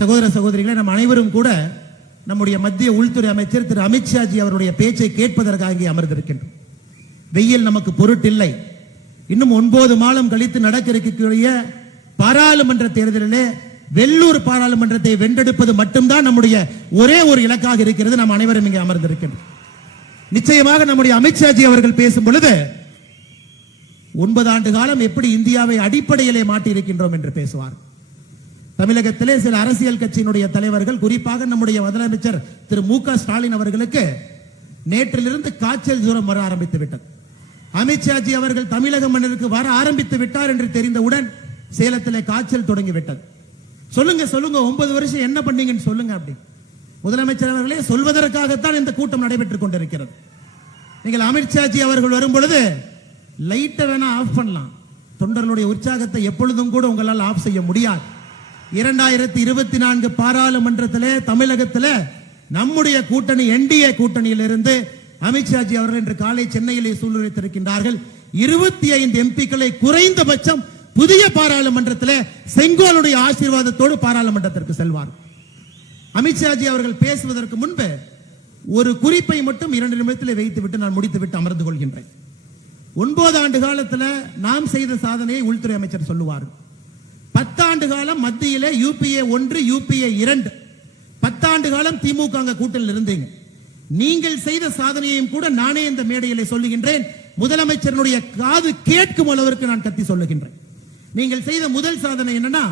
சகோதர சகோதரிகளை நம் அனைவரும் கூட நம்முடைய மத்திய உள்துறை அமைச்சர் திரு அமித்ஷாஜி அவருடைய பேச்சை கேட்பதற்காக இங்கே அமர்ந்திருக்கின்றோம். வெயில் நமக்கு பொருட்டில்லை. இன்னும் 9 மாதம் கழித்து நடக்க இருக்கக்கூடிய பாராளுமன்ற தேர்தலிலே வெள்ளூர் பாராளுமன்றத்தை வென்றெடுப்பது மட்டும்தான் நம்முடைய ஒரே ஒரு இலக்காக இருக்கிறது. நாம் அனைவரும் இங்கே அமர்ந்திருக்கின்றோம். நிச்சயமாக நம்முடைய அமித்ஷாஜி அவர்கள் பேசும் பொழுது 9 ஆண்டு காலம் எப்படி இந்தியாவை அடிப்படையிலே மாட்டியிருக்கின்றோம் என்று பேசுவார். தமிழகத்திலே சில அரசியல் கட்சியினுடைய தலைவர்கள், குறிப்பாக நம்முடைய முதலமைச்சர் திரு மு க ஸ்டாலின் அவர்களுக்கு நேற்றிலிருந்து காய்ச்சல் ஜுரம் வர ஆரம்பித்து விட்டது. அமித்ஷாஜி அவர்கள் தமிழக மண்ணிற்கு வர ஆரம்பித்து விட்டார் என்று தெரிந்தவுடன் சேலத்திலே காய்ச்சல் தொடங்கிவிட்டது. சொல்லுங்க சொல்லுங்க 9 வருஷம் என்ன பண்ணீங்கன்னு சொல்லுங்க. அப்படி முதலமைச்சர் அவர்களே சொல்வதற்காகத்தான் இந்த கூட்டம் நடைபெற்றுக் கொண்டிருக்கிறது. நீங்கள் அமித்ஷாஜி அவர்கள் வரும் பொழுது லைட்டை வேணா ஆஃப் பண்ணலாம். தொண்டர்களுடைய உற்சாகத்தை எப்பொழுதும் கூட உங்களால் ஆஃப் செய்ய முடியாது. 2024 பாராளுமன்றத்திலே தமிழகத்திலே நம்முடைய கூட்டணி என்டிஏ கூட்டணியிலிருந்து அமித்ஷாஜி அவர்கள் இன்று காலை சென்னையிலே சூழ்நிலைத்திருக்கின்றார்கள். 25 எம்பிக்களை குறைந்தபட்சம் புதிய பாராளுமன்றத்திலே செங்கோலுடைய ஆசீர்வாதத்தோடு பாராளுமன்றத்திற்கு செல்வார். அமித்ஷாஜி அவர்கள் பேசுவதற்கு முன்பு ஒரு குறிப்பை மட்டும் 2 நிமிடத்திலே வைத்துவிட்டு நான் முடித்துவிட்டு அமர்ந்து கொள்கின்றேன். 9 ஆண்டு காலத்தில் நாம் செய்த சாதனையை உள்துறை அமைச்சர் சொல்லுவார். 10 ஆண்டு காலம் மத்தியிலே யூபிஏ 1 யூபிஏ 2 10 ஆண்டு காலம் திமுக கூட்டணியில் இருந்தீங்க. நீங்கள் செய்த சாதனையையும் கூட நானே இந்த மேடையிலே சொல்லுகின்றேன். முதலமைச்சருடைய காது கேட்கும் அளவிற்கு நான் கத்தி சொல்லுகின்றேன். நீங்கள் செய்த முதல் சாதனை என்னன்னா,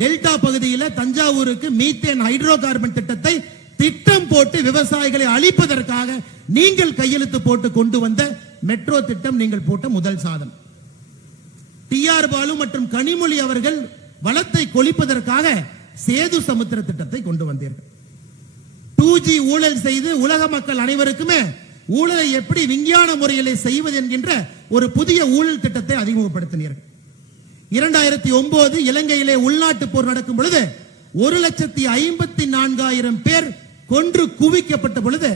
டெல்டா பகுதியில் தஞ்சாவூருக்கு மீத்தேன் ஹைட்ரோ கார்பன் திட்டத்தை திட்டம் போட்டு விவசாயிகளை அழிப்பதற்காக நீங்கள் கையெழுத்து போட்டு கொண்டு வந்த மெட்ரோ திட்டம் நீங்கள் போட்ட முதல் சாதனை. டிஆர் பாலு மற்றும் கனிமொழி அவர்கள் வளத்தை கொளிப்பதற்காக சேது சமுத்திர திட்டத்தை கொண்டு வந்தீர்கள். 2G ஊழல் செய்து உலக மக்கள் அனைவருக்குமே ஊழலை எப்படி விஞ்ஞான முறையில் செய்வது என்கின்ற ஒரு புதிய ஊழல் திட்டத்தை அறிமுகப்படுத்தினீர்கள். 2009 இலங்கையிலே உள்நாட்டு போர் நடக்கும் பொழுது 1,54,000 பேர் கொன்று குவிக்கப்பட்ட பொழுது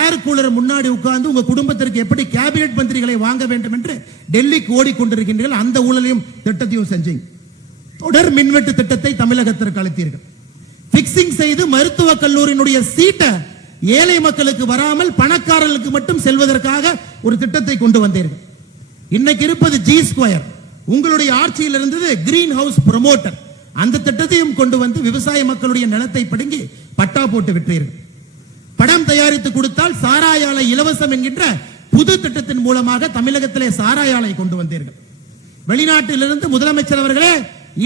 ஏர் கூலர் முன்னாடி உட்கார்ந்து உங்க குடும்பத்திற்கு எப்படி கேபினெட் மந்திரிகளை வாங்க வேண்டும் என்று டெல்லிக்கு ஓடிக்கொண்டிருக்கின்றீர்கள். அந்த ஊழலையும் திட்டத்தையும் செஞ்சீங்க. தொடர் மின்வெட்டு திட்டத்தை தமிழகத்திற்கு அளித்தீர்கள். பிக்சிங் செய்து மருத்துவக் கல்லூரியினுடைய சீட்டை ஏழை மக்களுக்கு வராமல் பணக்காரர்களுக்கு மட்டும் செல்வதற்காக ஒரு திட்டத்தை கொண்டு வந்தீர்கள். இன்னைக்கு இருப்பது ஜி ஸ்கொயர். உங்களுடைய ஆட்சியில் இருந்தது கிரீன் ஹவுஸ் ப்ரமோட்டர். அந்த திட்டத்தையும் கொண்டு வந்து விவசாய மக்களுடைய நிலத்தை பிடுங்கி பட்டா போட்டு விட்டீர்கள். படம் தயாரித்து கொடுத்தால் சாராய ஆலை இலவசம் என்கின்ற புது திட்டத்தின் மூலமாக தமிழகத்திலே சாராய ஆலை கொண்டு வந்தீர்கள். வெளிநாட்டிலிருந்து முதலமைச்சர் அவர்களே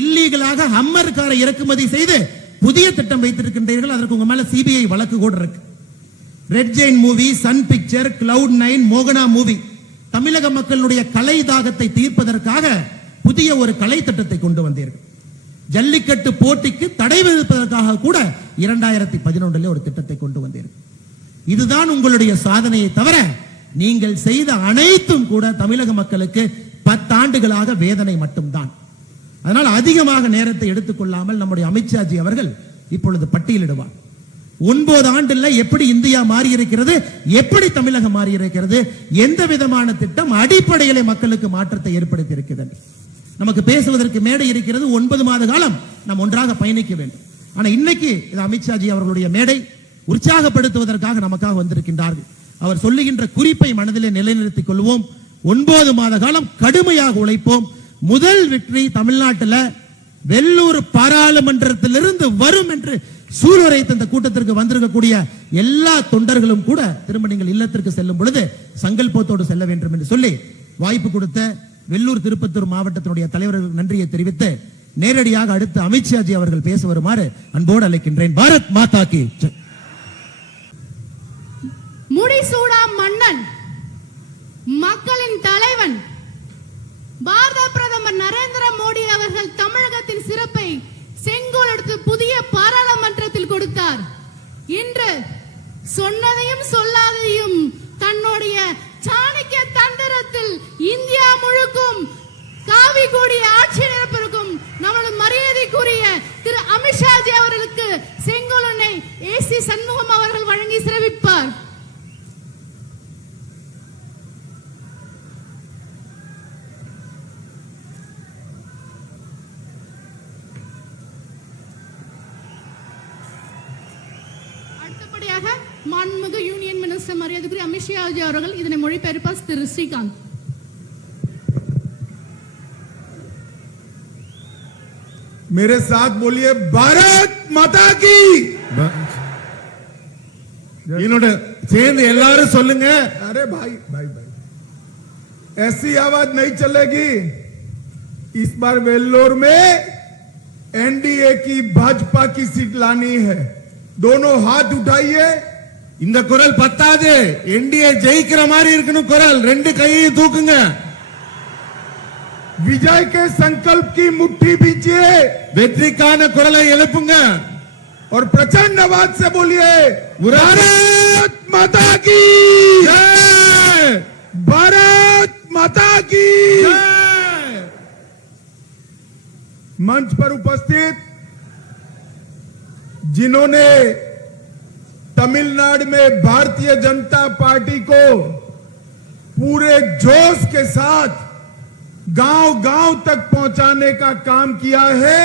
இல்லீகலாக ஹம்மர் காரை இறக்குமதி செய்து புதிய திட்டம் வைத்திருக்கின்றீர்கள். அதற்கு உங்க மேல சிபிஐ வழக்கு கூட இருக்கு. Red Giant Movie, Sun Picture, Cloud 9, மோகனா மூவி தமிழக மக்களுடைய கலை தாகத்தை தீர்ப்பதற்காக புதிய ஒரு கலை திட்டத்தை கொண்டு வந்தீர்கள். ஜல்லிக்கட்டு போட்டிக்கு தடை விதிப்பதற்காக கூட 2011 ஒரு திட்டத்தை கொண்டு வந்தீர்கள். இதுதான் உங்களுடைய சாதனையை தவிர நீங்கள் செய்த அனைத்தும் கூட தமிழக மக்களுக்கு 10 ஆண்டுகளாக வேதனை மட்டும்தான். அதனால் அதிகமாக நேரத்தை எடுத்துக்கொள்ளாமல் நம்முடைய அமித்ஷாஜி அவர்கள் இப்பொழுது பட்டியலிடுவார். 9 ஆண்டுல எப்படி இந்தியா மாறி இருக்கிறது, எப்படி தமிழகம் மாறி இருக்கிறது, எந்த விதமான திட்டம் அடிப்படையிலே மக்களுக்கு மாற்றத்தை ஏற்படுத்தி இருக்கிறது. நமக்கு பேசுவதற்கு மேடை இருக்கிறது. 9 மாத காலம் நாம் ஒன்றாக பயணிக்க வேண்டும். ஆனா இன்னைக்கு இது அமித்ஷாஜி அவர்களுடைய மேடை. உற்சாகப்படுத்துவதற்காக நமக்காக வந்திருக்கின்றார்கள். அவர் சொல்லுகின்ற குறிப்பை மனதிலே நிலைநிறுத்திக் கொள்வோம். 9 மாத காலம் கடுமையாக உழைப்போம். முதல் வெற்றி தமிழ்நாட்டில் வெள்ளூர் பாராளுமன்றத்திலிருந்து வரும் என்று சூளுரைத்த இந்த கூட்டத்திற்கு வந்திருக்கக்கூடிய எல்லா தொண்டர்களும் கூட திரும்ப நீங்கள் இல்லத்திற்கு செல்லும் பொழுது சங்கல்பத்தோடு செல்ல வேண்டும் என்று சொல்லி வாய்ப்பு கொடுத்த வெள்ளூர் திருப்பத்தூர் மாவட்டத்தினுடைய தலைவர்களுக்கு நன்றியை தெரிவித்து நேரடியாக அடுத்து அமித்ஷாஜி அவர்கள் பேச வருமாறு அன்போடு அழைக்கின்றேன். பாரத் மாதா கி ஜெய். முடிசூடா மன்னன், மக்களின் தலைவன் பாரத பிரதமர் நரேந்திர மோடி அவர்கள் தமிழகத்தின் சிறப்பை செங்கோல் எடுத்து புதிய பாராளுமன்றத்தில் கொடுத்தார். இன்று சொன்னதையும் சொல்லாதையும் தன்னுடைய சாணக்கிய தந்திரத்தில் இந்தியா முழுக்கும் காவி கூடிய ஆட்சி நிரப்பிருக்கும் நமது மரியாதைக்குரிய திரு அமித்ஷாஜி அவர்களுக்கு செங்கோலனை ஏசி சண்முகம் அவர்கள் வழங்கி சிறப்பிப்பார். அடுத்தபடியாக மாண்புமிகு யூனியன் மினிஸ்டர் மரியாதைக்குரிய அமித்ஷா அவர்கள் இதனை மொழிபெயர்ப்பார் திரு ஸ்ரீகாந்த். मेरे साथ बोलिए भारत माता की। என்னோட சேர்ந்து எல்லாரும் சொல்லுங்க. अरे भाई भाई भाई ऐसी आवाज नहीं चलेगी। इस बार वेल्लोर में एनडीए की भाजपा की सीट लानी है। दोनों हाथ उठाइए। இந்த குரல் பத்தாது, என்டிஏ ஜெயிக்கிற மாதிரி இருக்கணும் குரல். ரெண்டு கையை தூக்குங்க. विजय के संकल्प की मुट्ठी बीजिए। வெற்றிக்கான குரலை எழுப்புங்க. और प्रचंड आवाज से बोलिए भारत माता की ஜெய்! भारत माता की। ஜெய்! मंच पर उपस्थित जिन्होंने तमिलनाडु में भारतीय जनता पार्टी को पूरे जोश के साथ गांव-गांव तक पहुंचाने का काम किया है,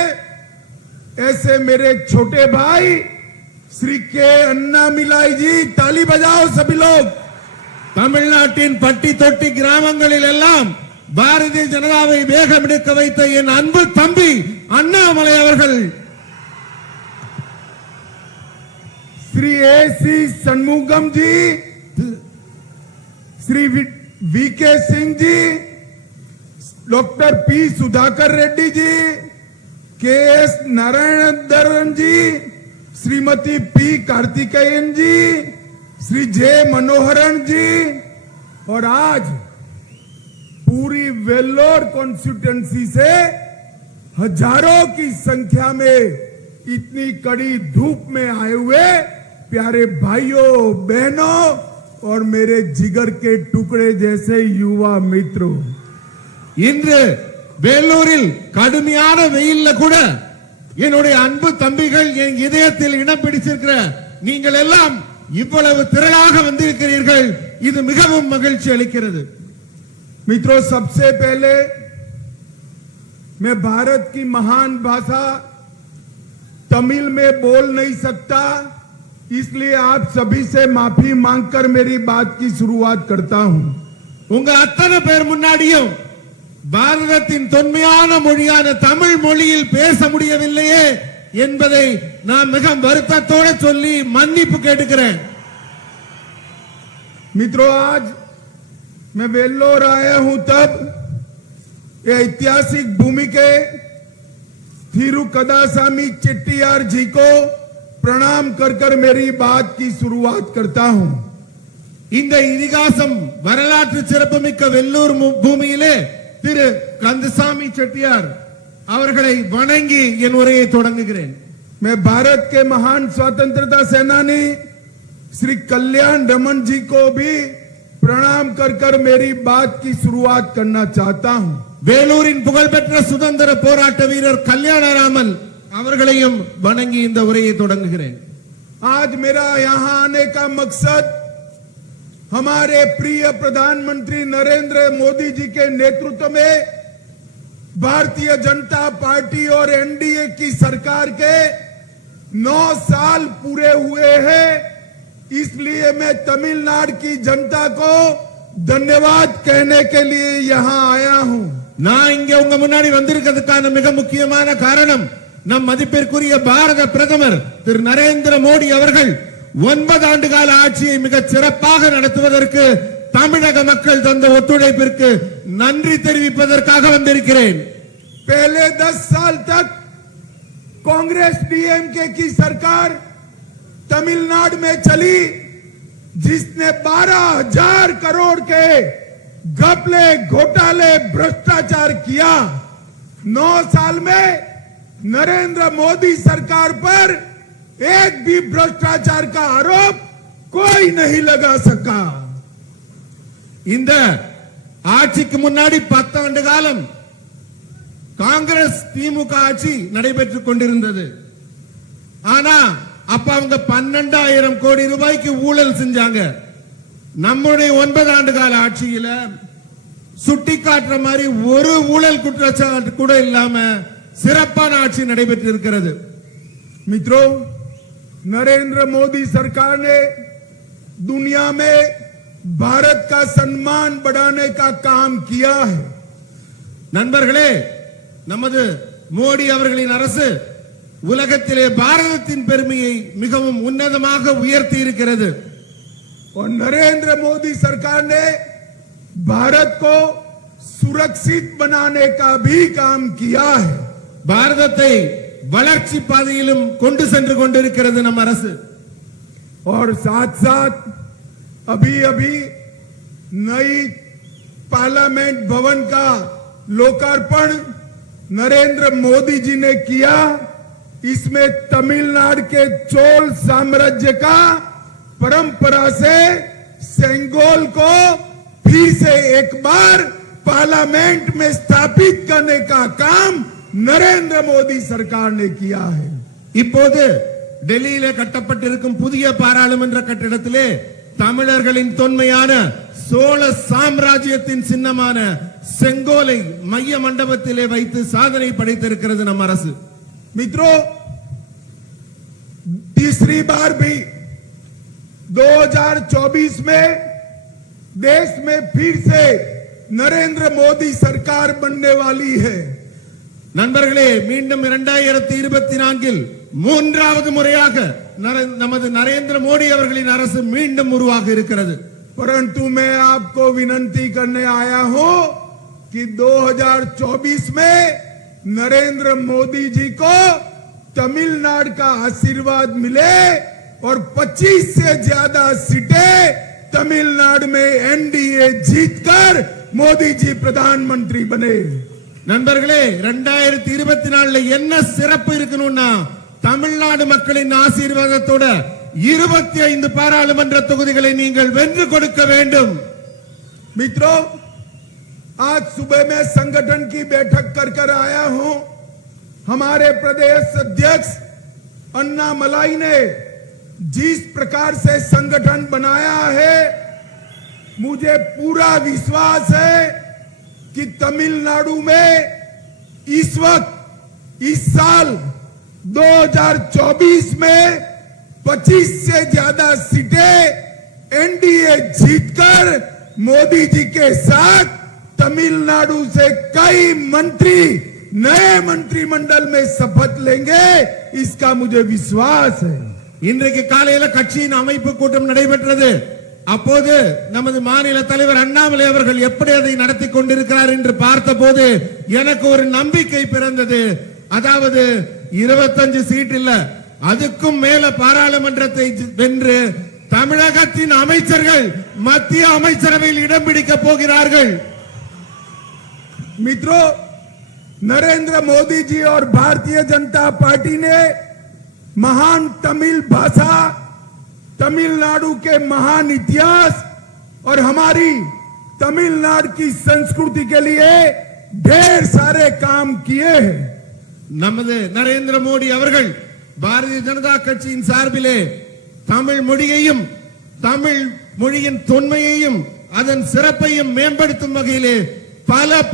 ऐसे मेरे छोटे भाई श्री के अन्नामिलाई जी, ताली बजाओ सभी लोग। தமிழ்நாட்டின் பட்டி தொட்டி கிராமங்களில் எல்லாம் பாரதிய ஜனதாவை வேகமெடுக்க வைத்த என் அன்பு தம்பி அண்ணாமலை அவர்கள், श्री ए.सी. सन्मुगम जी, Shri VK. Singh ji, doctor P. Sudhakar Reddy ji, KS. नारायणधरन जी, श्रीमती पी. कार्तिकेयन जी, श्री जे. मनोहरन जी, और आज पूरी वेल्लोर कॉन्स्टिट्यूएंसी से हजारों की संख्या में इतनी कड़ी धूप में आए हुए प्यारे भाइयों बहनों और मेरे जिगर के टुकड़े जैसे युवा मित्रों, இன்று வேலூரில் கடுமையான வெயில்ல கூட என்னுடைய அன்பு தம்பிகள் என் இதயத்தில் இடம் பிடிச்சிருக்கிற நீங்கள் எல்லாம் இவ்வளவு திரளாக வந்திருக்கிறீர்கள். இது மிகவும் மகிழ்ச்சி அளிக்கிறது. मित्रों, सबसे पहले मैं भारत की महान भाषा तमिल में बोल नहीं सकता, इसलिए आप सभी से माफी मांगकर मेरी बात की शुरुआत करता हूं। உங்க அத்தனை பேர் முன்னாடியும் பாரதத்தின் தொன்மையான மொழியான தமிழ் மொழியில் பேச முடியவில்லையே என்பதை நான் மிக வருத்தத்தோடு சொல்லி மன்னிப்பு கேட்டுக்கிறேன். मित्रों, आज मैं वेल्लोर आया हूं तब ये ऐतिहासिक भूमि के थिरुकदासामी चेट्टियार जी को प्रणाम कर कर मेरी बात की शुरुआत करता हूं। இந்த இதிகாசம் வரலாற்று சிறப்புமிக்க வெள்ளூர் பூமியிலே திரு கந்தசாமி செட்டியார் அவர்களை வணங்கி என் உரையை தொடங்குகிறேன். मैं भारत के महान स्वतंत्रता सेनानी श्री कल्याण रमन जी को भी प्रणाम कर कर मेरी बात की शुरुआत करना चाहता हूं। வேலூரின் புகழ்பெற்ற சுதந்திர போராட்ட வீரர் கல்யாணராமன் அவர்களையும் வணங்கி இந்த உரையை தொடங்குகிறேன். आज मेरा यहां आने का मकसद हमारे प्रिय प्रधानमंत्री नरेंद्र मोदी जी के नेतृत्व में भारतीय जनता पार्टी और एनडीए की सरकार के 9 साल पूरे हुए हैं, इसलिए मैं तमिलनाडु की जनता को धन्यवाद कहने के लिए यहां आया हूं। நான் இங்க உங்க முன்னாடி வந்திருக்கிறதுக்கான மிக முக்கியமான காரணம் நம் மதிப்பிற்குரிய பாரத பிரதமர் திரு நரேந்திர மோடி அவர்கள் 9 ஆண்டு கால ஆட்சியை மிக சிறப்பாக நடத்துவதற்கு தமிழக மக்கள் தந்த ஒத்துழைப்பிற்கு நன்றி தெரிவிப்பதற்காக வந்திருக்கிறேன். पहले 10 साल तक कांग्रेस डीएमके की सरकार तमिलनाडु में चली, जिसने 12,000 करोड़ के घपले घोटाले भ्रष्टाचार किया। 9 साल में नरेंद्र मोदी सरकार पर एक भी भ्रष्टाचार का आरोप कोई नहीं लगा सका। இந்த ஆட்சிக்கு முன்னாடி 10 ஆண்டு காலம் காங்கிரஸ் திமுக ஆட்சி நடைபெற்றுக் கொண்டிருந்தது. ஆனா அப்ப அவங்க 12,000 கோடி ரூபாய்க்கு ஊழல் செஞ்சாங்க. நம்முடைய 9 ஆண்டு கால ஆட்சியில சுட்டி காட்டுற மாதிரி ஒரு ஊழல் குற்றச்சாட்டு கூட இல்லாம சிறப்பான ஆட்சி நடைபெற்று இருக்கிறது. मित्रों, नरेंद्र मोदी सरकार ने दुनिया में भारत का सम्मान बढ़ाने का काम किया है। நண்பர்களே, நமது மோடி அவர்களின் அரசு உலகத்திலே பாரதத்தின் பெருமையை மிகவும் உன்னதமாக உயர்த்தி இருக்கிறது. और नरेंद्र मोदी सरकार ने भारत को सुरक्षित बनाने का भी काम किया है। பாரதத்தை வளர்ச்சி பாதையிலும் கொண்டு சென்று கொண்டிருக்கிறது நம் அரசு. और साथ साथ अभी अभी नई पार्लियामेंट भवन का लोकार्पण नरेंद्र मोदी जी ने किया। इसमें तमिलनाडु के चोल साम्राज्य का परंपरा से सेंगोल को फिर से एक बार पार्लियामेंट में स्थापित करने का काम नरेंद्र मोदी सरकार ने किया है। இப்போது டெல்லியிலே கட்டப்பட்டிருக்கும் புதிய பாராளுமன்ற கட்டிடத்திலே தமிழர்களின் தொன்மையான சோழ சாம்ராஜ்யத்தின் சின்னமான செங்கோலை மைய மண்டபத்திலே வைத்து சாதனை படைத்திருக்கிறது நம் அரசு. मित्रों, तीसरी बार भी 2024 में देश में फिर से नरेंद्र मोदी सरकार बनने वाली है। நண்பர்களே, மீண்டும் 2024 மூன்றாவது முறையாக நமது நரேந்திர மோடி அவர்களின் அரசு மீண்டும் உருவாக இருக்கிறது. परंतु मैं आपको विनंती करने आया हूं कि 2024 में नरेंद्र मोदी जी को तमिलनाडु का आशीर्वाद मिले और 25 से ज्यादा सीटें तमिलनाडु में एनडीए जीतकर मोदी जी प्रधानमंत्री बने। நண்பர்களே, 2024 என்ன சிறப்பு இருக்கணும்னா தமிழ்நாடு மக்களின் ஆசீர்வாதத்தோட 25 பாராளுமன்ற தொகுதிகளை நீங்கள் வென்று கொடுக்க வேண்டும். मित्रों, आज सुबह मैं संगठन की बैठक कर आया हूं। हमारे प्रदेश अध्यक्ष अन्ना मलाई ने जिस प्रकार से संगठन बनाया है, मुझे पूरा विश्वास है कि तमिलनाडु में इस वक्त इस साल 2024 में 25 से ज्यादा सीटें एनडीए जीतकर मोदी जी के साथ तमिलनाडु से कई मंत्री नए मंत्रिमंडल में शपथ लेंगे, इसका मुझे विश्वास है। இன்றைக்கு காலையில கட்சியின் அமைப்பு கூட்டம் நடைபெற்றது. அப்போது நமது மாநில தலைவர் அண்ணாமலை அவர்கள் எப்படி அதை நடத்தி கொண்டிருக்கிறார் என்று பார்த்தபோது எனக்கு ஒரு நம்பிக்கை பிறந்தது. அதாவது 25 சீட் இல்ல, அதுக்கும் மேல பாராளுமன்றத்தை வென்று தமிழகத்தின் அமைச்சர்கள் மத்திய அமைச்சரவையில் இடம் பிடிக்க போகிறார்கள். मित्रों, नरेंद्र मोदी जी और भारतीय जनता पार्टी ने महान तमिल भाषा, तमिलनाडु के महान इतिहास और हमारी तमिलनाडु की संस्कृति के लिए ढेर सारे काम किए हैं। நமது நரேந்திர மோடி அவர்கள் பாரதிய ஜனதா கட்சியின் சார்பிலே தமிழ் மொழியையும் தமிழ் மொழியின் தொன்மையையும் அதன் சிறப்பையும் மேம்படுத்தும் வகையிலே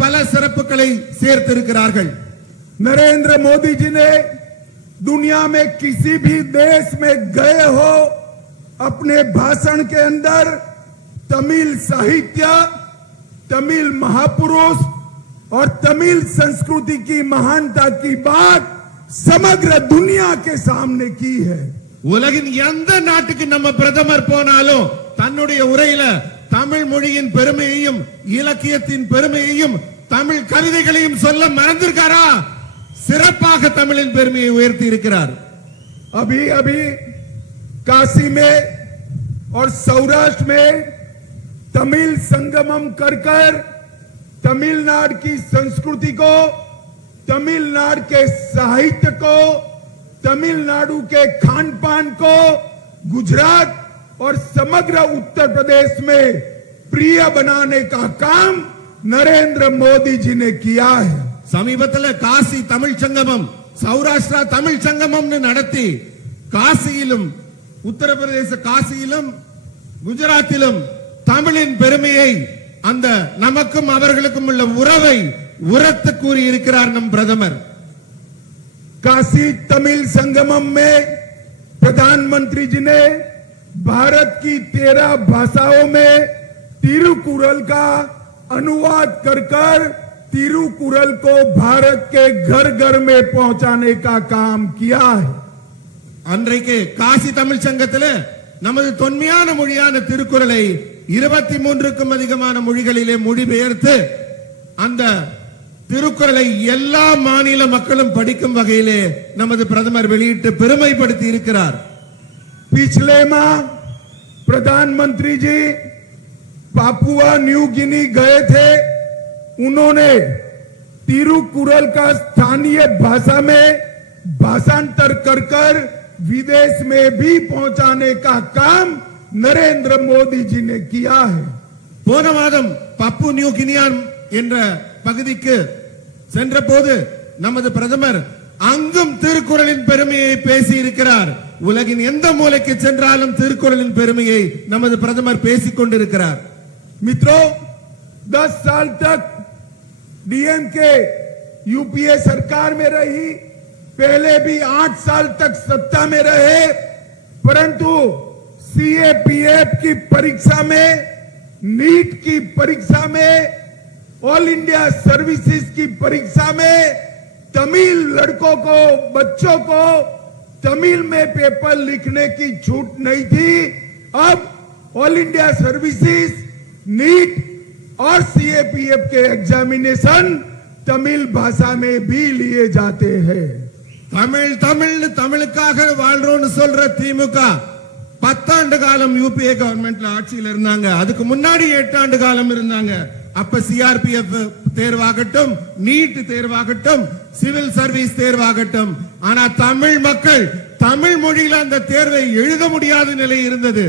பல சிறப்புகளை சேர்த்திருக்கிறார்கள். नरेंद्र मोदी जी ने दुनिया में किसी भी देश में गए हो, अपने भाषण के अंदर तमिल साहित्य, तमिल महापुरुष और तमिल संस्कृति की महानता की बात समग्र दुनिया के सामने की है। உலகின் எந்த நாட்டுக்கு நம்ம பிரதமர் போனாலும் தன்னுடைய உரையில தமிழ் மொழியின் பெருமையையும் இலக்கியத்தின் பெருமையையும் தமிழ் கவிதைகளையும் சொல்ல மறந்திருக்காரா? சிறப்பாக தமிழின் பெருமையை உயர்த்தி இருக்கிறார். अभी अभी काशी में और सौराष्ट्र में तमिल संगमम कर तमिलनाडु की संस्कृति को, तमिलनाडु के साहित्य को, तमिलनाडु के खान पान को गुजरात और समग्र उत्तर प्रदेश में प्रिय बनाने का काम नरेंद्र मोदी जी ने किया है। சமீபத்தில் காசி தமிழ் சங்கமம், சௌராஷ்டிரா தமிழ் சங்கமம் நடத்தி காசியிலும் உத்தரப்பிரதேச காசியிலும் குஜராத்திலும் தமிழின் பெருமையை, அந்த நமக்கும் அவர்களுக்கும் உள்ள உறவை உரத்து கூறி இருக்கிறார் நம் பிரதமர். काशी तमिल संगमम में प्रधानमंत्री जी ने भारत की 13 भाषाओं में तिरुकुरल का अनुवाद कर तिरुकुरल को भारत के घर घर में पहुंचाने का काम किया है। அன்றைக்கு காசி தமிழ் சங்கத்தில் நமது தொன்மையான மொழியான திருக்குறளை 23க்கும் அதிகமான மொழிகளிலே மொழிபெயர்த்து அந்த திருக்குறளை எல்லா மாநில மக்களும் படிக்கும் வகையிலே நமது பிரதமர் வெளியிட்டு பெருமைப்படுத்தி இருக்கிறார்। पिछले माह प्रधानमंत्री जी पापुआ न्यू गिनी गए थे। उन्होंने तिरुकुरल का स्थानीय भाषा में भाषांतर कर विदेश में भी पहुंचाने का काम नरेंद्र मोदी जी ने किया है। போன மாதம் பப்பு நியூ கினியான் என்ற பகுதிக்கு சென்றபோது நமது பிரதமர் அங்கும் திருக்குறளின் பெருமையை பேசி இருக்கிறார்। உலகின் எந்த மூலைக்கு சென்றாலும் திருக்குறளின் பெருமையை நமது பிரதமர் பேசிக் கொண்டிருக்கிறார்। मित्रों, 10 साल तक डीएमके यूपीए सरकार में रही, पहले भी 8 साल तक सत्ता में रहे, परंतु सीएपीएफ की परीक्षा में, नीट की परीक्षा में, ऑल इंडिया सर्विसेज की परीक्षा में तमिल लड़कों को, बच्चों को तमिल में पेपर लिखने की छूट नहीं थी। अब ऑल इंडिया सर्विसेज, नीट और सीएपीएफ के एग्जामिनेशन तमिल भाषा में भी लिए जाते हैं। தமிழ் தமிழ் தமிழுக்காக வாழ்றோம்னு சொல்ற திமுக 10 ஆண்டு காலம் யூபிஏ கவர்மெண்ட்ல ஆட்சியில் இருந்தாங்க। அதுக்கு முன்னாடி 8 ஆண்டு காலம் இருந்தாங்க। அப்ப சிஆர்பிஎஃப் தேர்வாகட்டும், நீட் தேர்வாகட்டும், சிவில் சர்வீஸ் தேர்வாகட்டும், ஆனா தமிழ் மக்கள் தமிழ் மொழியில அந்த தேர்வை எழுத முடியாத நிலை இருந்தது।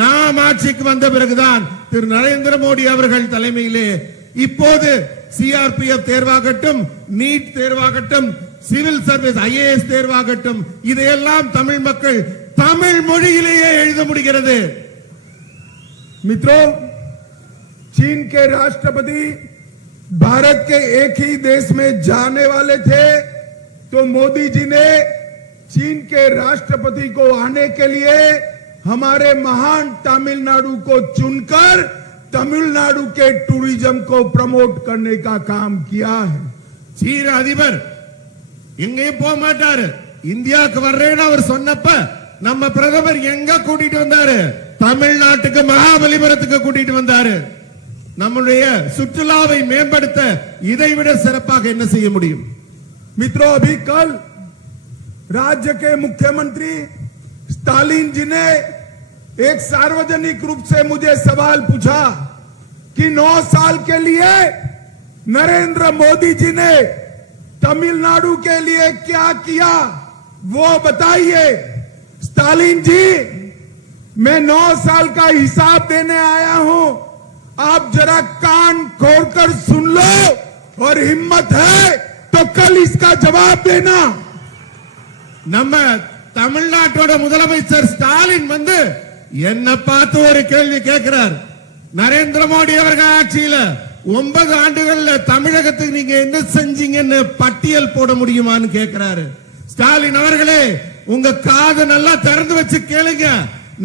நாம் ஆட்சிக்கு வந்த பிறகுதான் திரு நரேந்திர மோடி அவர்கள் தலைமையிலே இப்போது சிஆர்பிஎஃப் தேர்வாகட்டும், நீட் தேர்வாகட்டும், சிவில் சர்வீஸ் ஐஏஎஸ் தேர்வாகட்டும், இதையெல்லாம் தமிழ் மக்கள் தமிழ் மொழியிலேயே எழுத முடிகிறது। मित्रों, चीन के राष्ट्रपति भारत के एक ही देश में जाने वाले थे, तो मोदी जी ने चीन के राष्ट्रपति को आने के लिए हमारे महान तमिलनाडु को चुनकर तमिलनाडु के टूरिज्म को प्रमोट करने का काम किया है। சீன அதிபர் எங்கேயும் போக மாட்டாரு, இந்தியாவுக்கு வர்றேன்னு அவர் சொன்னப்ப நம்ம பிரதமர் எங்க கூட்டிட்டு வந்தாரு? தமிழ்நாட்டுக்கு மகாபலிபுரத்துக்கு கூட்டிட்டு வந்தாரு। நம்முடைய சுற்றுலாவை மேம்படுத்த இதைவிட சிறப்பாக என்ன செய்ய முடியும்? मित्रों, अभी कल राज्य के मुख्यमंत्री स्टालिन जी ने एक सार्वजनिक रूप से मुझे सवाल पूछा कि 9 साल के लिए नरेंद्र मोदी जी ने तमिलनाडु के लिए क्या किया, वो बताइए। स्टालिन जी, मैं 9 साल का हिसाब देने आया हूं, आप जरा कान खोलकर सुन लो और हिम्मत है तो कल इसका जवाब देना। நம்ம தமிழ்நாட்டோட முதலமைச்சர் ஸ்டாலின் வந்து என்ன பார்த்து ஒரு கேள்வி கேட்கிறார்। நரேந்திர மோடி அவர்கள் ஆட்சியில 9 ஆண்டுகள்ல தமிழகத்துக்கு நீங்க என்ன செஞ்சீங்கன்னு பட்டியல் போட முடியுமான்னு கேட்கிறாரு। ஸ்டாலின் அவர்களே, உங்க காது நல்லா திறந்து வச்சு கேளுங்க,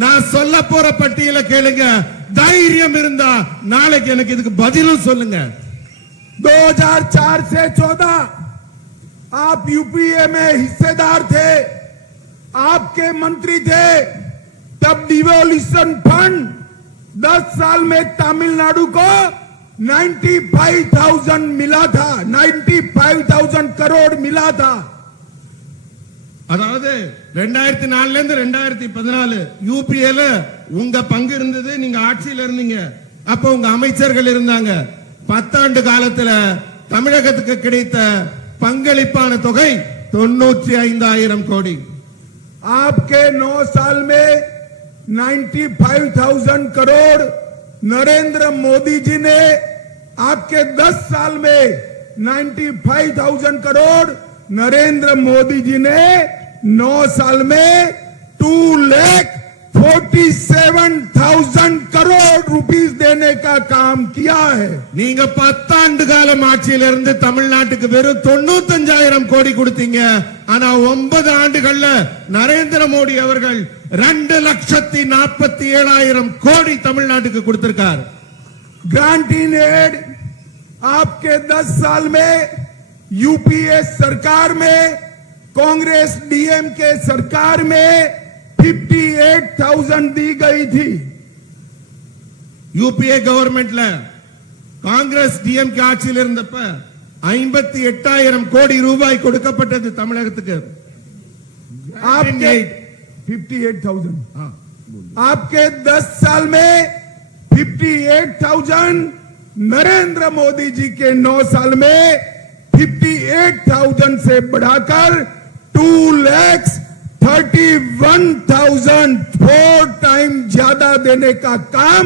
நான் சொல்ல போற பட்டியலை கேளுங்க, தைரியம் இருந்தா நாளைக்கு எனக்கு இதுக்கு பதிலும் சொல்லுங்க। 2004 से 14 आप यूपीए में हिस्सेदार थे, आपके मंत्री थे, तब डिवोल्यूशन फंड 10 साल में तमिलनाडु को 95,000 मिला था, 95,000 करोड़ मिला था। அதாவது 2004ல இருந்து 2014 யூபிஏல உங்க பங்கு இருந்தது, நீங்க ஆட்சியில இருந்தீங்க, அப்ப உங்க அமைச்சர்கள் இருந்தாங்க। 10 ஆண்டு காலத்துல தமிழகத்துக்கு கிடைத்த பங்களிப்பான தொகை 95,000 கோடி। आपके 9 साल में 95,000 करोड़ नरेंद्र मोदी जी ने, आपके 10 साल में 95,000 करोड़ नरेंद्र मोदी जी ने 9 साल में 2,40,000 47,000 करोड़ रुपीस देने का काम किया है। நீங்க 10 ஆண்டு காலம் ஆட்சியில இருந்து தமிழ்நாட்டுக்கு வெறும் 95,000 கோடி கொடுத்தீங்க. ஆனா 9 ஆண்டுகள்ல நரேந்திர மோடி அவர்கள் 2,47,000 கோடி தமிழ்நாட்டுக்கு கொடுத்திருக்கார். ग्रांट इन एड आपके 10 साल में यूपीए सरकार में, कांग्रेस डीएमके सरकार में 58,000 दी गई थी। யூபிஏ கவர்மெண்ட்ல காங்கிரஸ் டிஎம்கே ஆட்சியில் இருந்தப்ப 58,000 கோடி ரூபாய் கொடுக்கப்பட்டது தமிழகத்துக்கு. आपके 58,000 आपके 10 साल में 58,000, नरेंद्र मोदी जी के 9 साल में 58,000 से बढ़ाकर 2,31,000, 4 टाइम ज्यादा देने का काम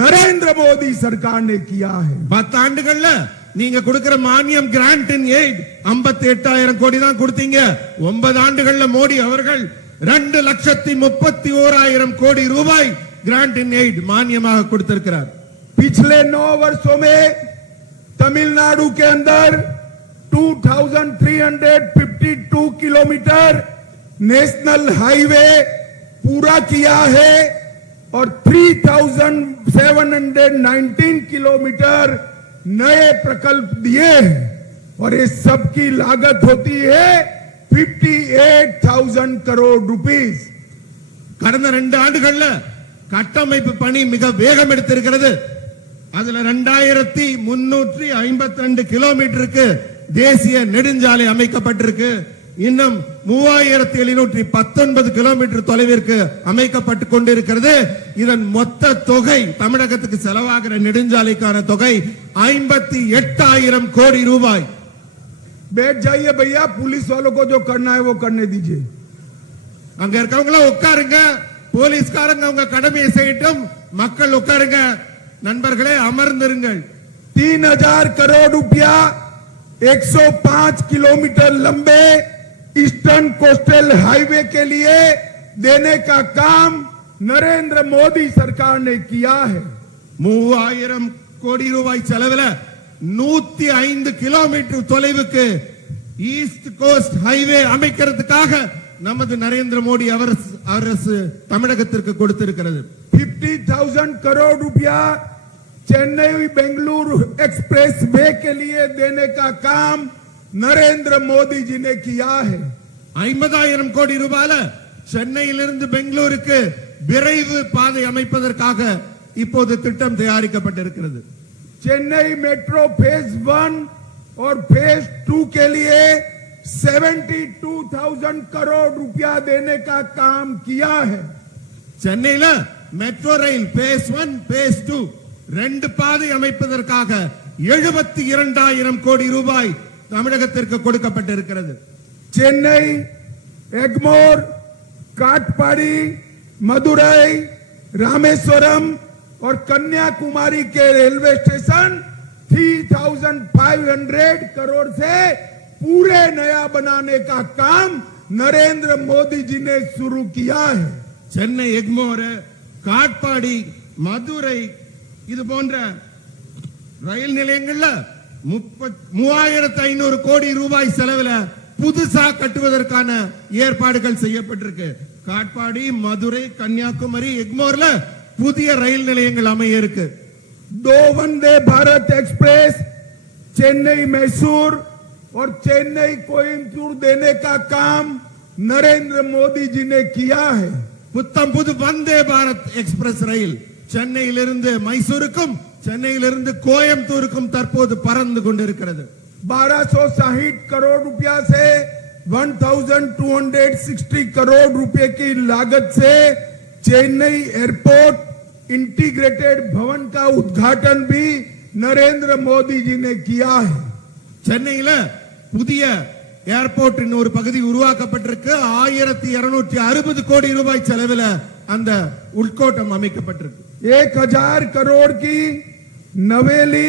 नरेंद्र मोदी सरकार ने किया है। 10 ஆண்டுகள்ல நீங்க கொடுக்கிற மானியம் கிராண்ட் இன் எய்ட் 58,000 கோடி தான் கொடுத்தீங்க. 9 ஆண்டுகள்ல மோடி அவர்கள் 2,31,000 கோடி ரூபாய் கிராண்ட் இன் எய்ட் மானியமாக கொடுத்திருக்கிறார். पिछले 9 वर्षों में तमिलनाडु के अंदर 2,352 किलोमीटर नेशनल हाईवे पूरा किया है और 3,719 किलोमीटर नए प्रकल्प दिए हैं और इस सब की लागत होती है 58,000 करोड़ रुपीस। கடந்த 2 ஆண்டுகள்ல கட்டமைப்பு பணி மிக வேகம் எடுத்திருக்கிறது. அதுல 2,352 கிலோமீட்டருக்கு தேசிய நெடுஞ்சாலை அமைக்கப்பட்டிருக்கு. இன்னும் 3,719 கிலோமீட்டர் தொலைவிற்கு அமைக்கப்பட்டு கொண்டிருக்கிறது. இதன் மொத்த தொகை தமிழகத்துக்கு செலவாகிற நெடுஞ்சாலைக்கான தொகை 58,000 கோடி ரூபாய். बैठ जाइए भैया, पुलिस वालों को जो करना है वो करने दीजिए। அங்க இருக்கவங்க உட்காருங்க, போலீஸ்காரங்க அவங்க கடமையை செய்யட்டும், மக்கள் உட்காருங்க. நண்பர்களே அமர்ந்திருங்கள். 3,000 करोड़ रुपया 105 किलोमीटर लंबे ईस्टर्न कोस्टल हाईवे के लिए देने का काम नरेंद्र मोदी सरकार ने किया है। 3,000 கோடி ரூபாய் செலவில் 105 கிலோமீட்டர் தொலைவுக்கு ஈஸ்ட் கோஸ்ட் ஹைவே அமைக்கிறதுக்காக நமது நரேந்திர மோடி அரசு தமிழகத்திற்கு கொடுத்திருக்கிறது. 50,000 करोड़ रुपया चेन्नई बेंगलुरु एक्सप्रेस वे के लिए देने का काम नरेंद्र मोदी जी ने किया है। 50,000 கோடி ரூபாயில சென்னையிலிருந்து பெங்களூருக்கு விரைவு பாதை அமைப்பதற்காக இப்போது திட்டம் தயாரிக்கப்பட்டிருக்கிறது. चेन्नई मेट्रो फेज 1 और फेज 2 के लिए 72,000 करोड़ रुपया देने का काम किया है। சென்னையில மெட்ரோ ரயில் பேஸ் 1 பேஸ் 2 2 பாதை அமைப்பதற்காக 72,000 கோடி ரூபாய் தமிழகத்திற்கு கொடுக்கப்பட்டிருக்கிறது. चेन्नई, एगमोर, काटपाड़ी, मदुरई, रामेश्वरम और कन्याकुमारी के रेलवे स्टेशन 3,500 करोड़ से पूरे नया बनाने का काम नरेंद्र मोदी जी ने शुरू किया है। சென்னை எக்மோர், காட்பாடி, மதுரை இது போன்ற ரயில் நிலையங்கள்ல 3,500 கோடி ரூபாய் செலவில் புதுசா கட்டுவதற்கான ஏற்பாடுகள் செய்யப்பட்டிருக்கு. காட்பாடி, மதுரை, கன்னியாகுமரி, எக்மோர்ல புதிய ரயில் நிலையங்கள் அமைய இருக்கு. 2 वंदे भारत एक्सप्रेस चेन्नई मैसूर और चेन्नई कोयम्बटूर देने का काम नरेंद्र मोदी जी ने किया है। புத்தம் புது வந்தே பாரத் எக்ஸ்பிரஸ் ரயில் சென்னையிலிருந்து மைசூருக்கும் சென்னையிலிருந்து கோயம்புத்தூருக்கும் தற்போது பறந்து கொண்டிருக்கிறது. 1,260 करोड़ रुपया से 1,260 करोड़ रुपए की लागत से चेन्नई एयरपोर्ट इंटीग्रेटेड भवन का उद्घाटन भी नरेंद्र मोदी जी ने किया है। சென்னையில புதிய ஏர்போர்ட்டின் ஒரு பகுதி உருவாக்கப்பட்டிருக்கு. 1,260 கோடி ரூபாய் செலவில் அந்த உள்கோட்டம் அமைக்கப்பட்டிருக்கு. 1,000 करोड़ की नवेली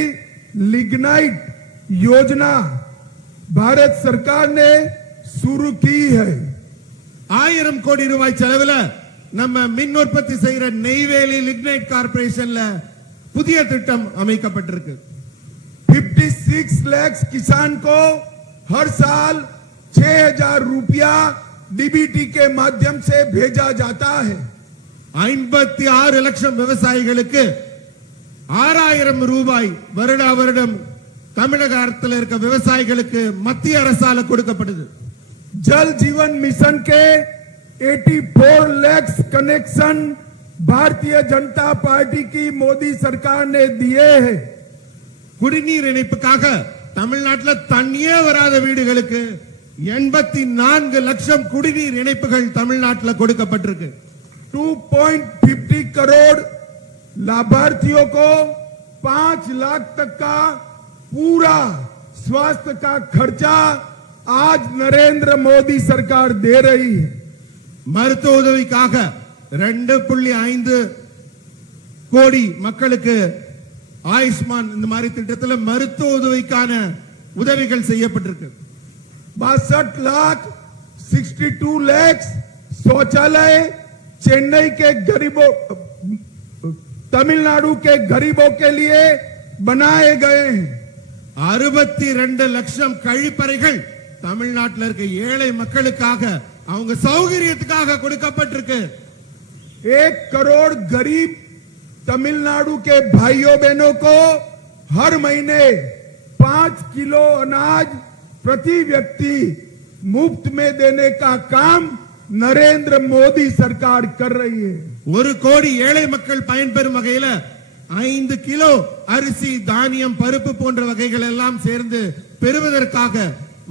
लिग्नाइट योजना भारत सरकार ने शुरू की है। 1,000 கோடி ரூபாய் செலவில் நம்ம மின் உற்பத்தி செய்யற நெய்வேலி லிக்னைட் கார்பரேஷன்ல புதிய திட்டம் அமைக்கப்பட்டிருக்கு. 56 लाख किसान को हर साल 6,000 रुपया डीबीटी के माध्यम से भेजा जाता है. 56 லட்சம் விவசாயிகளுக்கு 6,000 ரூபாய் வருடா வருடம் தமிழக அரசில் இருக்க விவசாயிகளுக்கு மத்திய அரசால கொடுக்கப்படுது. जल जीवन मिशन के 84 लाख कनेक्शन भारतीय जनता पार्टी की मोदी सरकार ने दिए हैं. குடிநீர் இணைப்புக்காக தமிழ்நாட்டில் தண்ணியே வராத வீடுகளுக்கு 84 லட்சம் குடிநீர் இணைப்புகள் தமிழ்நாட்டில் கொடுக்கப்பட்டிருக்கு. 2.50 करोड़ लाभार्थियों को 5 लाख तक का पूरा स्वास्थ्य का खर्चा आज नरेंद्र मोदी सरकार दे रही है. மருத்துவ உதவிக்காக 2.5 கோடி மக்களுக்கு ஆயுஷ்மான் இந்த மாதிரி திட்டத்தில் மருத்துவ உதவிக்கான உதவிகள் செய்யப்பட்டிருக்கு. 62 लाख 62 लाख शौचालय चेन्नई के गरीबों तमिलनाडु के गरीबों के लिए बनाए गए हैं. 62 லட்சம் கழிப்பறைகள் தமிழ்நாட்டில் இருக்க ஏழை மக்களுக்காக அவங்க சௌகரியத்துக்காக கொடுக்கப்பட்டிருக்கு. 1 करोड़ गरीब तमिलनाडु के भाइयों बहनों को हर महीने 5 किलो अनाज प्रति व्यक्ति मुफ्त में देने का काम नरेंद्र मोदी सरकार कर रही है. 1 கோடி ஏழை மக்கள் பயன்பெறும் வகையில 5 கிலோ அரிசி தானியம் பருப்பு போன்ற வகைகள் எல்லாம் சேர்ந்து பெறுவதற்காக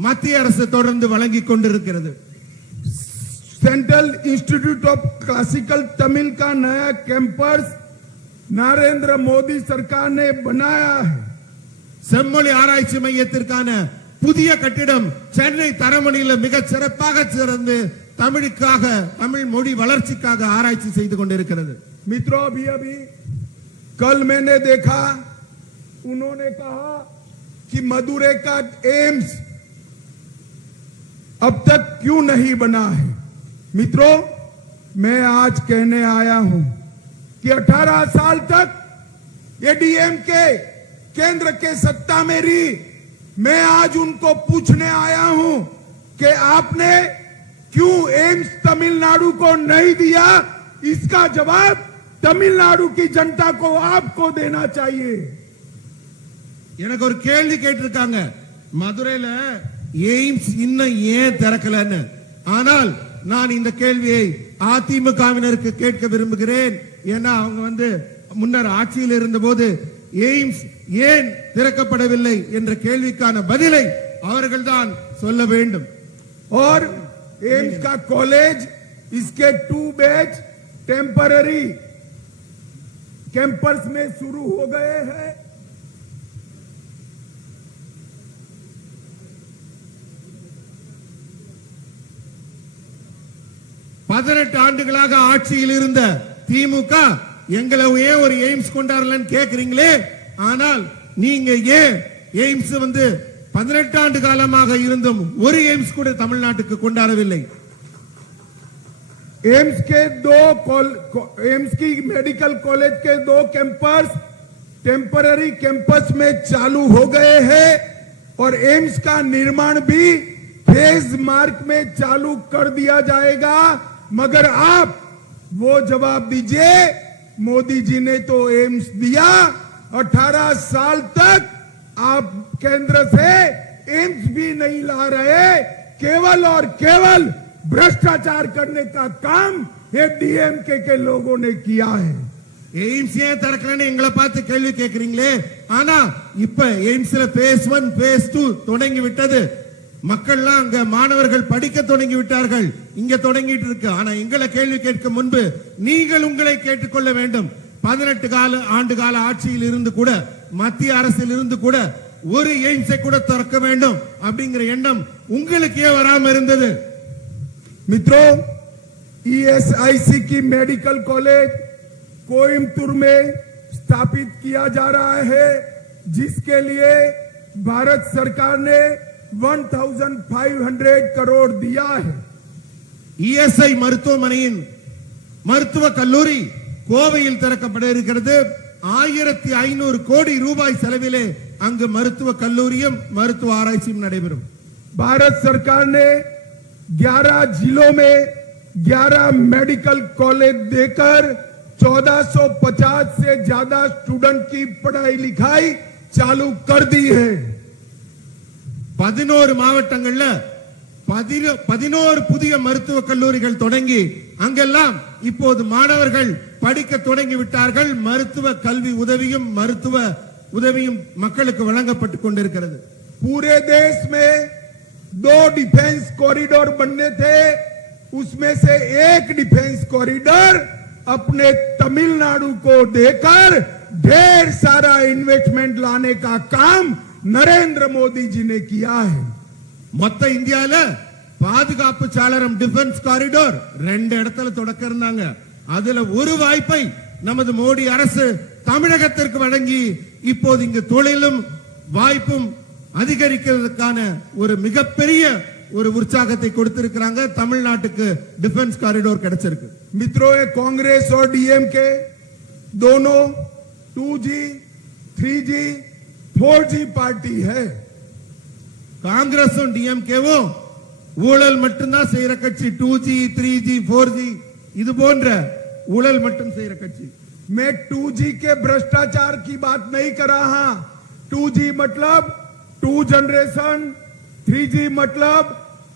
மத்திய அரசு தொடர்ந்து வழங்கிக் கொண்டிருக்கிறது. Central institute of classical Tamil का नया कैंपस नरेंद्र मोदी सरकार ने बनाया है. செம்மொழி ஆராய்ச்சி மையத்திற்கான புதிய கட்டிடம் சென்னை தரமணியில் மிக சிறப்பாக சிறந்து தமிழுக்காக தமிழ் மொழி வளர்ச்சிக்காக ஆராய்ச்சி செய்து கொண்டிருக்கிறது. मित्रों अभी कल मैंने देखा उन्होंने कहा कि मदुरै का एम्स अब तक क्यों नहीं बना है. मित्रों मैं आज कहने आया हूं कि 18 साल तक एडीएम के केंद्र के सत्ता में रही. मैं आज उनको पूछने आया हूं कि आपने क्यों एम्स तमिलनाडु को नहीं दिया. इसका जवाब तमिलनाडु की जनता को आपको देना चाहिए. எனக்கு ஒரு கேள்வி கேட்டிருக்காங்க, மதுரையில எய்ம்ஸ் இன்னும் ஏன் திறக்கலன்னு. ஆனால் நான் இந்த கேள்வியை அதிமுகவினருக்கு கேட்க விரும்புகிறேன். ஏன்னா அவங்க முன்னர் ஆட்சியில் இருந்தபோது எய்ம்ஸ் ஏன் திறக்கப்படவில்லை என்ற கேள்விக்கான பதிலை அவர்கள் தான் சொல்ல வேண்டும். और एम्स का कॉलेज इसके 2 बैच टेम्पररी कैंपस में शुरू हो गए हैं. பதினெட்டு ஆண்டுகளாக ஆட்சியில் இருந்த திமுக எங்களை ஏன் ஒரு எய்ம்ஸ் கொண்டாடலன்னு கேக்குறீங்களே. ஆனால் நீங்க ஏன் எய்ம்ஸ் 18 ஆண்டு காலமாக இருந்தும் ஒரு எய்ம்ஸ் கூட தமிழ்நாட்டுக்கு கொண்டாடவில்லை. एम्स की मेडिकल कॉलेज के 2 कैंपस टेम्पररी कैंपस में चालू हो गए हैं और एम्स का निर्माण भी फेज मार्क में चालू कर दिया जाएगा. मगर आप वो जवाब दीजिए, मोदी जी ने तो एम्स दिया, 18 साल तक आप केंद्र से एम्स भी नहीं ला रहे. केवल और केवल भ्रष्टाचार करने का काम डीएमके के लोगों ने किया है. எய்ம்ஸ் ஏன் திறக்கலன்னு எங்களை பார்த்து கேள்வி கேட்கிறீங்களே. ஆனா இப்ப எய்ம்ஸ்ல பேஸ் 1 பேஸ் 2 தொடங்கி விட்டது. மக்கள்லாம் அங்க மாணவர்கள் படிக்க தொடங்கி விட்டார்கள். இங்க தொடங்கிட்டு இருக்கு. ஆனா எங்களை கேள்வி கேட்க முன்பு நீங்கள் உங்களை கேட்டுக்கொள்ள வேண்டும். 18 ஆண்டு கால ஆட்சியில் இருந்து கூட மத்திய அரசில் இருந்து கூட ஒரு எய்ம்ஸை கூட திறக்க வேண்டும் அப்படிங்கிற எண்ணம் உங்களுக்கு ஏன் வராம இருந்தது? मित्रों ईएसआईसी की मेडिकल कॉलेज कोयम्बटूर में स्थापित किया जा रहा है, जिसके लिए भारत सरकार ने 1500 करोड़ दिया है. ईएसआई மருத்துவமனையின் மருத்துவ கல்லூரி கோவையில் திறக்கப்பட இருக்கிறது. 1500 கோடி ரூபாய் செலவிலே அங்கு மருத்துவ கல்லூரியும் மருத்துவ ஆராய்ச்சியும் நடைபெறும். भारत सरकार ने 11 जिलों में 11 मेडिकल कॉलेज देकर 1450 से ज्यादा स्टूडेंट की पढ़ाई लिखाई चालू कर दी है. 11 மாவட்டங்கள்ல 11 புதிய மருத்துவ கல்லூரிகள் தொடங்கி அங்கெல்லாம் இப்போது மாணவர்கள் படிக்க தொடங்கி விட்டார்கள். மருத்துவ கல்வி உதவியும் மருத்துவ உதவியும் மக்களுக்கு வழங்கப்பட்டுக் கொண்டிருக்கிறது. पूरे देश में 2 डिफेंस कॉरिडोर बनने थे, उसमें से एक डिफेंस कॉरिडोर अपने तमिलनाडु को देकर ढेर सारा इन्वेस्टमेंट लाने का काम नरेंद्र मोदी जी ने किया है. மொத்த இந்தியால பாதுகாப்பு சாளரம் டிஃபென்ஸ் காரிடோர் 2 இடத்துல தொடக்க இருந்தாங்க. அதுல ஒரு வாய்ப்பை நமது மோடி அரசு தமிழகத்திற்கு வழங்கி இப்போது இங்கு தொழிலும் வாய்ப்பும் அதிகரிக்கிறதுக்கான ஒரு மிகப்பெரிய ஒரு உற்சாகத்தை கொடுத்திருக்கிறாங்க. தமிழ்நாட்டுக்கு டிஃபென்ஸ் காரிடோர் கிடைச்சிருக்கு. मित्रों, ये कांग्रेस और डीएमके दोनों 2G, 3G, 4G पार्टी है. காங்கிரசும் டிஎம்கேவும் ஊழல் மட்டும்தான் செய்யற கட்சி. 2G, 3G, 4G இது போன்ற ஊழல் மட்டும் செய்யற கட்சி. मैं 2G के भ्रष्टाचार की बात नहीं कर रहा. 2G मतलब 2 जनरेशन, 3G मतलब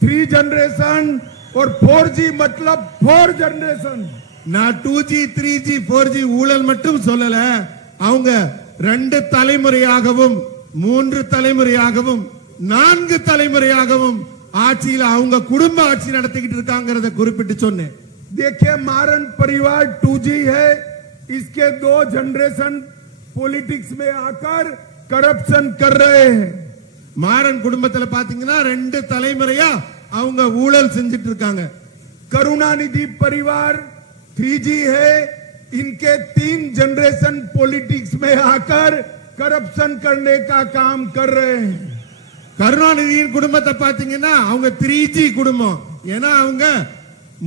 3 जनरेशन और 4G मतलब 4 जनरेशन. நான் 2G, 3G, 4G ஊழல் மட்டும் சொல்லல. அவங்க 2 தலைமுறையாகவும் 3 தலைமுறையாகவும் 4 தலைமுறையாகவும் ஆட்சியில் அவங்க குடும்ப ஆட்சி நடத்திக்கிட்டு இருக்காங்கறத குறிப்பிட்டு சொன்னேன். देखिए, मारन परिवार 2G है, इसके 2 जनरेशन पॉलिटिक्स में आकर करप्शन कर रहे हैं. மாறன் குடும்பத்துல பாத்தீங்கன்னா 2 தலைமுறையா அவங்க ஊழல் செஞ்சிட்டு இருக்காங்க. करुणानिधि परिवार 3G है, इनके 3 जनरेशन पॉलिटिक्स में आकर करप्शन करने का काम कर रहे हैं. கருணாநிதியின் குடும்பத்தை பாத்தீங்கன்னா அவங்க 3G குடும்பம். ஏன்னா அவங்க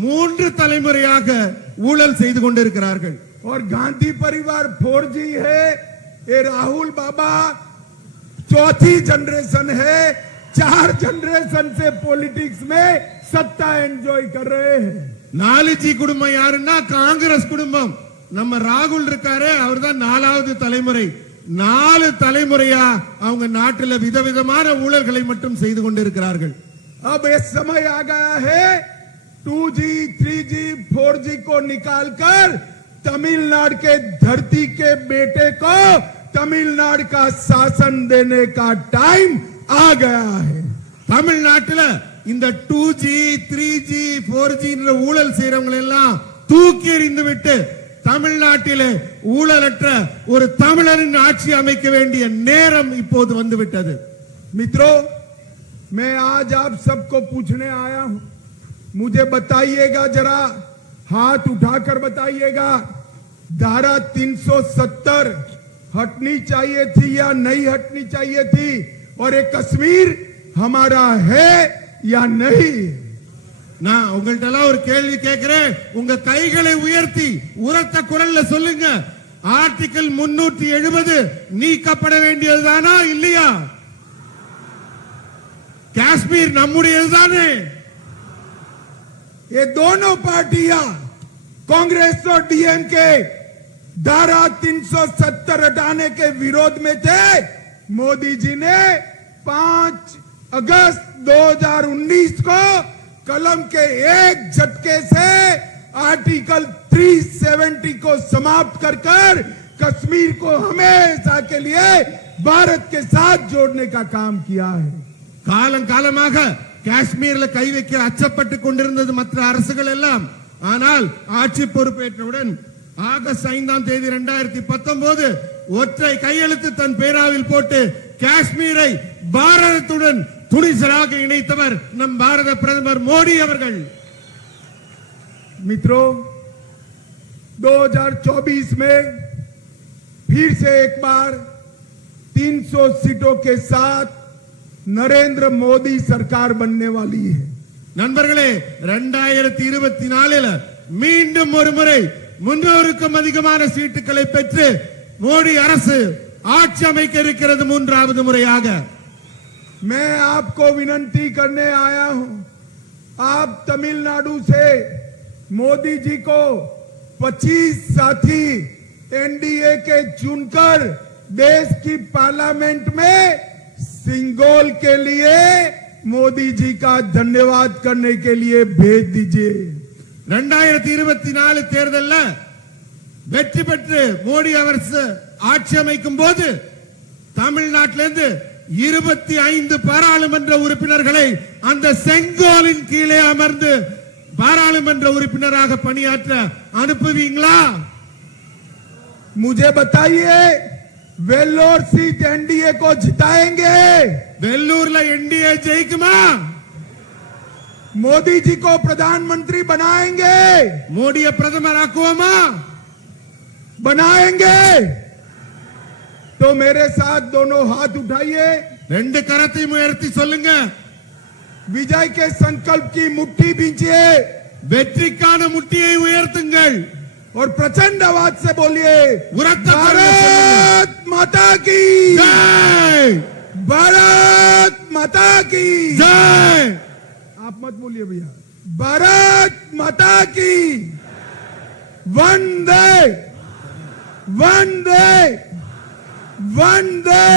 3 தலைமுறையாக ஊழல் செய்து கொண்டிருக்கிறார்கள். और गांधी परिवार 4G है, ये राहुल बाबा 4थी जनरेशन है. 4 जनरेशन से पॉलिटिक्स में सत्ता एंजॉय कर रहे हैं. 4G குடும்பம் யாருன்னா காங்கிரஸ் குடும்பம். நம்ம ராகுல் இருக்காரு, அவர்தான் 4வது தலைமுறை. 4 தலைமுறையா அவங்க நாட்டில் விதவிதமான ஊழல்களை மட்டும் செய்து கொண்டிருக்கிறார்கள். अब ये समय आ गया है 2G, 3G, 4G को निकालकर तमिलनाडु के धरती के बेटे को तमिलनाडु का शासन देने का टाइम आ गया है. தமிழ்நாட்டில் இந்த 2G, 3G, 4G ஊழல் செய்யறவங்க எல்லாம் தூக்கி எறிந்து விட்டு தமிழ்நாட்டிலே ஊழலற்ற ஒரு தமிழரின் ஆட்சி அமைக்க வேண்டிய நேரம் இப்போது வந்துவிட்டது. मित्रों, मैं आज आप सबको पूछने आया हूं, मुझे बताइएगा, जरा हाथ उठाकर बताइएगा, धारा 370 हटनी चाहिए थी या नहीं हटनी चाहिए थी, और ये कश्मीर हमारा है या नहीं. நான் உங்கள்ட்ட எல்லாம் ஒரு கேள்வி கேட்கிறேன். உங்க கைகளை உயர்த்தி உரத்த குரல்ல சொல்லுங்க. ஆர்டிகல் 370 நீக்கப்பட வேண்டியதுதானா இல்லையா? காஷ்மீர் நம்முடையதுதானே? ये दोनों पार्टियां कांग्रेस और डीएमके धारा 370 हटाने के विरोध में थे. मोदी जी ने 5 अगस्त 2019 को कलम के एक झटके से आर्टिकल 370 को समाप्त कर कश्मीर को हमेशा के लिए भारत के साथ जोड़ने का काम किया है. காலம் காலமாக காஷ்மீர்ல கை வைக்க அச்சப்பட்டு கொண்டிருந்தது மற்ற அரசுகள் எல்லாம். ஆனால் ஆட்சி பொறுப்பேற்றவுடன் ஆகஸ்ட் 5ஆம் தேதி 2019 ஒற்றை கையெழுத்து தன் பேராவில் போட்டு காஷ்மீரை பாரதத்துடன் துணிச்சலாக இணைத்தவர் நம் பாரத பிரதமர் மோடி அவர்கள். मित्रों, 2024 में फिर से एक बार 300 सीटों के साथ नरेंद्र मोदी सरकार बनने वाली है. நண்பர்களே, 2024 மீண்டும் ஒரு முறை 300க்கும் அதிகமான சீட்டுகளை பெற்று மோடி அரசு ஆட்சி அமைக்க இருக்கிறது மூன்றாவது முறையாக. मैं आपको विनती करने आया हूं, आप तमिलनाडु से मोदी जी को 25 साथी एनडीए के चुनकर देश की पार्लियामेंट में सिंगोल के लिए मोदी जी का धन्यवाद करने के लिए भेज दीजिए. 2024 தேர்தல்ல வெற்றி பெற்று மோடி அரசு ஆட்சி அமைக்கும் போது தமிழ்நாட்டிலிருந்து 25 பாராளுமன்ற உறுப்பினர்களை அந்த செங்கோலின் கீழே அமர்ந்து பாராளுமன்ற உறுப்பினராக பணியாற்ற அனுப்புவீங்களா? मुझे बताइए, वेल्लोर सीट एनडीए को जिताएंगे? வெள்ளூர்ல என்டிஏ ஜெயிக்குமா? मोदी जी को प्रधानमंत्री बनाएंगे? மோடிய பிரதமர் ஆக்குவோமா? बनाएंगे? तो मेरे साथ दोनों हाथ उठाइए, ரெண்டு கரத்தையும் உயர்த்தி சொல்லுங்க. विजय के संकल्प की मुट्ठी बींचिए வெற்றிக்கான முட்டியை உயர்த்துங்கள். और प्रचंड आवाज से बोलिए, உரத்த குரலில் भारत माता की ஜெய், भारत माता की ஜெய். आप मत बोलिए भैया, भारत माता की वंदे वंदे वंदे